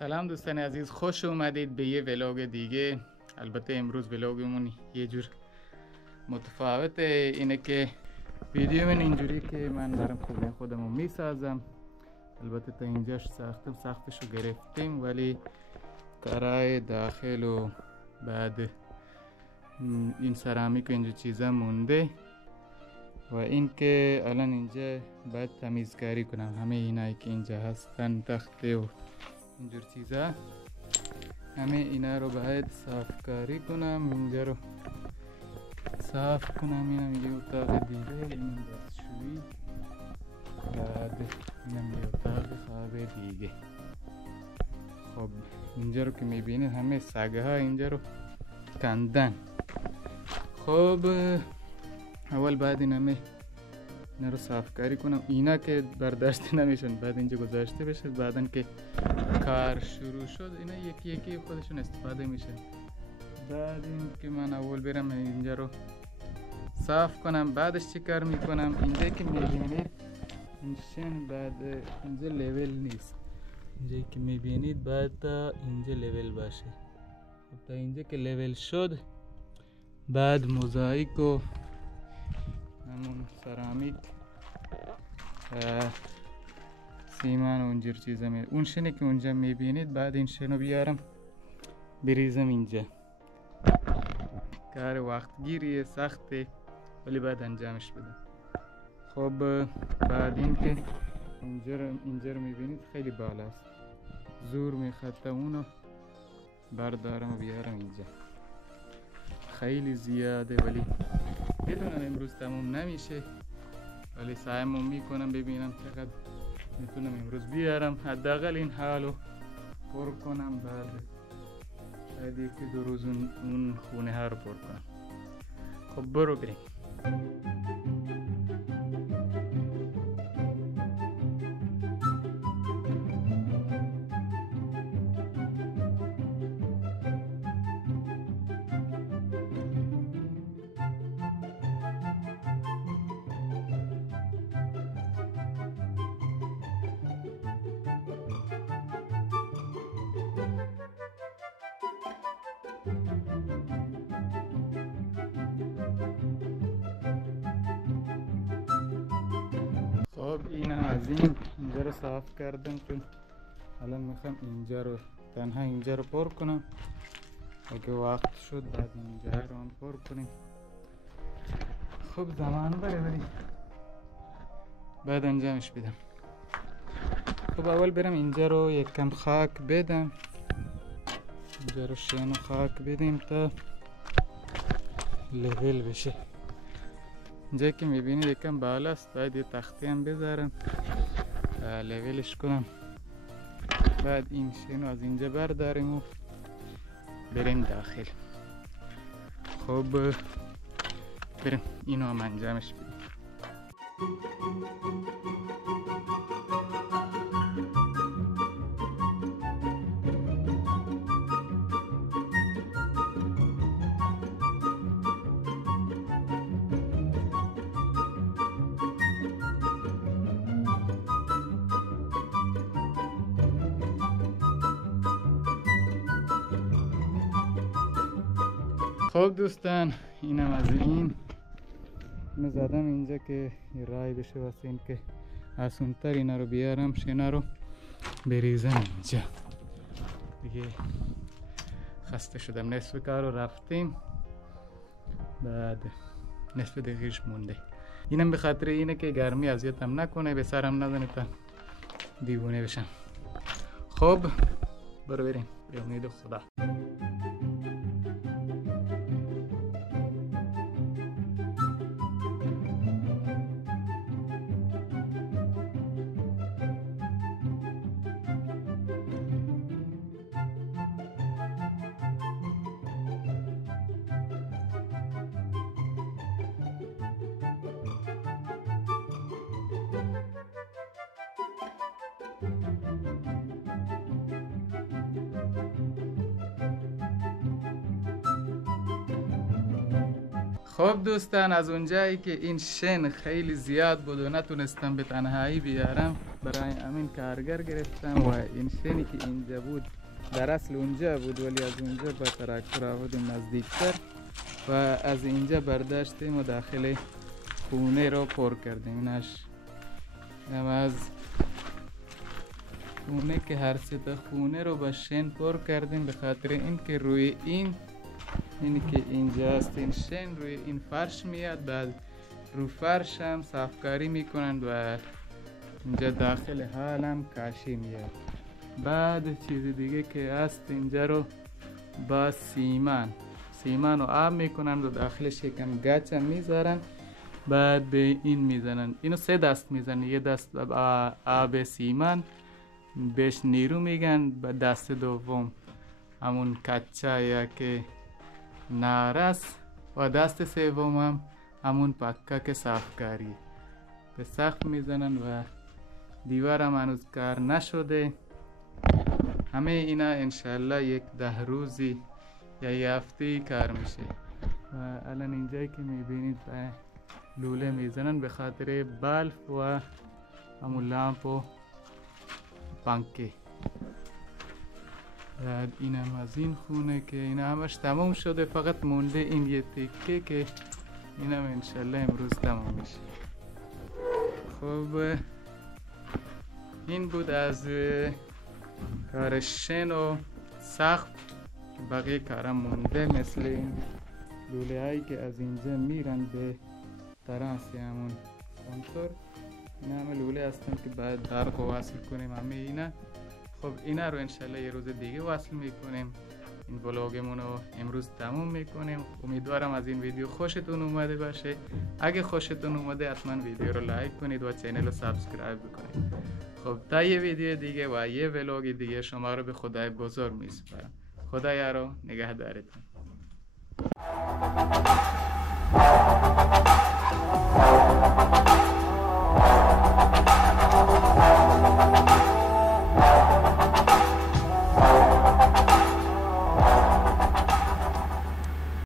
سلام دوستان عزیز، خوش اومدید به یه ولاگ دیگه. البته امروز ولاگمون یه جور متفاوته، اینه که ویدیو من اینجوری که من دارم خودمو میسازم. البته تا اینجاش سختشو گرفتیم، ولی کارهای داخل و بعد این سرامیک و اینجا چیزا مونده و این که الان اینجا باید تمیزکاری کنم. همه اینایی که اینجا هستن، تخته و اینجور چیزا، همه اینا رو باید صاف کاری کنم. اینجا رو صاف کنم. اینم یه اتاق دیگه، اینم دستشویی، بعد اینم یه اتاق خواب دیگه. خب اینجا رو که میبینید همه سگه ها اینجا رو کندن. خب اول بعد این همه اینا رو صاف کاری کنم. اینا که برداشت نمیشن، بعد اینجا گذاشته بشه. بعدن که کار شروع شد اینا یکی یکی خودشون استفاده میشه. بعد این که من اول برم اینجا رو صاف کنم. بعدش چی کار میکنم؟ اینجا که میبینید اینشن بعد اینجا لیول نیست. اینجا که میبینید بعد تا اینجا لیول باشه. تا اینجا که لیول شد، بعد موزاییک و همون سرامیک سیمان و اونجور چیزا اون شنه که اونجا میبینید، بعد این شنو بیارم بریزم اینجا. کار وقتگیریه، سخته، ولی بعد انجامش بدم. خب بعد این که اینجا رو میبینید خیلی بالاست، زور میخواد تا اونو بردارم و بیارم اینجا. خیلی زیاده ولی میدونم امروز تموم نمیشه، ولی سعیمو میکنم ببینم چقدر میتونم امروز بیارم. حداقل این حالو پر کنم، بعد یکی دو روز اون خونه ها رو پر کنم. خب برو بریم. خب این از اینجا رو صاف کردم که الان میخوام اینجا رو تنها اینجا رو پر کنم. اگه وقت شد بعد اینجا رو هم پر کنیم. خب زمان بره ولی بعد انجامش بدم. خب اول برم اینجا رو یک کم خاک بدم. اینجا رو شن و خاک بدیم تا لیول بشه. اینجا که میبینید یکم بالاست، باید یه تختی هم بذارم لیولش کنم. بعد این شنو از اینجا برداریم و بریم داخل. خب بریم اینو هم انجامش بدیم. خب دوستان اینم از اینو زدم اینجا که رای بشه واسه این که آسونتر اینا رو بیارم، شنا رو بریزم اینجا. دیگه خسته شدم، نصف کار رو رفتیم، بعد نصف دقیقش مونده. اینم به خاطر اینه که گرمی اذیتم نکنه، به سرم نزنه تا دیوونه بشم. خب برو بریم به امید خدا. خب دوستان از اونجایی که این شن خیلی زیاد بود و نتونستم به تنهایی بیارم، برای همین کارگر گرفتم و این شنی که اینجا بود در اصل اونجا بود ولی از اونجا با تراکتور آوردیم نزدیکتر و از اینجا برداشتیم و داخل خونه رو پر کردیم. اینش هم از خونه که هر سه تا خونه رو با شن پر کردیم به خاطر اینکه روی اینی که اینجاست این شن روی این فرش میاد، بعد رو فرش هم صافکاری میکنند و اینجا داخل حال هم کاشی میاد. بعد چیز دیگه که هست اینجا رو با سیمان رو آب میکنند و داخلش یکم گچ هم میذارن، بعد به این میزنن. اینو 3 دست میزنن، یه دست آب سیمان بهش نیرو میگن، و دست دوم همون کچا یا که نارس و دست سوم هم همون پکا که صافکاری. به سقف میزنن و دیوار هم هنوز کار نشده. همه اینا انشالله یک 10 روزی یا یه هفته کار میشه. و الان اینجایی که میبینید لوله میزنن به خاطر بالف و همون لامپ و پنکه. بعد این هم از این خونه که این همش تمام شده، فقط مونده این یه تکه که این هم انشالله امروز تمام میشه. خب این بود از کار شن و سقف. بقیه کارم مونده، مثل این لوله هایی که از اینجا میرن به تراس همون کنتور. این همه لوله هستن که باید برق رو وصل کنیم همه اینا. خب اینا رو انشالله یه روز دیگه وصل میکنیم. این ولاگمون رو امروز تموم میکنیم. امیدوارم از این ویدیو خوشتون اومده باشه. اگه خوشتون اومده حتما ویدیو رو لایک کنید و چینل رو سابسکرایب بکنید. خب تا یه ویدیو دیگه و یه ولاگ دیگه شما رو به خدای بزرگ میسپارم. خدا یارو نگهدارتون.